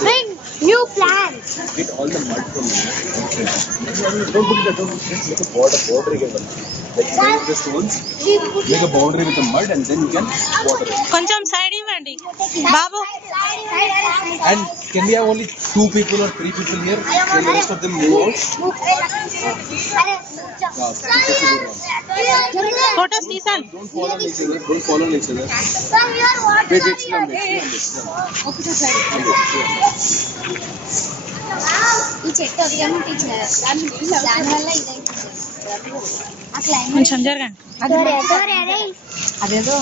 Bring new plants. Get all the mud from here. Don't put it. Don't make a border again. Like you make the stones, make a boundary with the mud, and then you can water it. కొంచెం side ఇవ్వండి బాబు. And can we have only 2 people or 3 people here? Can the rest of them move out? Photos తీసాను. Don't fall on each other. Don't fall on each other. Wait. ఈ చెట్టు వదిలేమో teacher దానివల్ల ఇదైతుంది ఆ climate కొంచెం జరగండి. అదేదో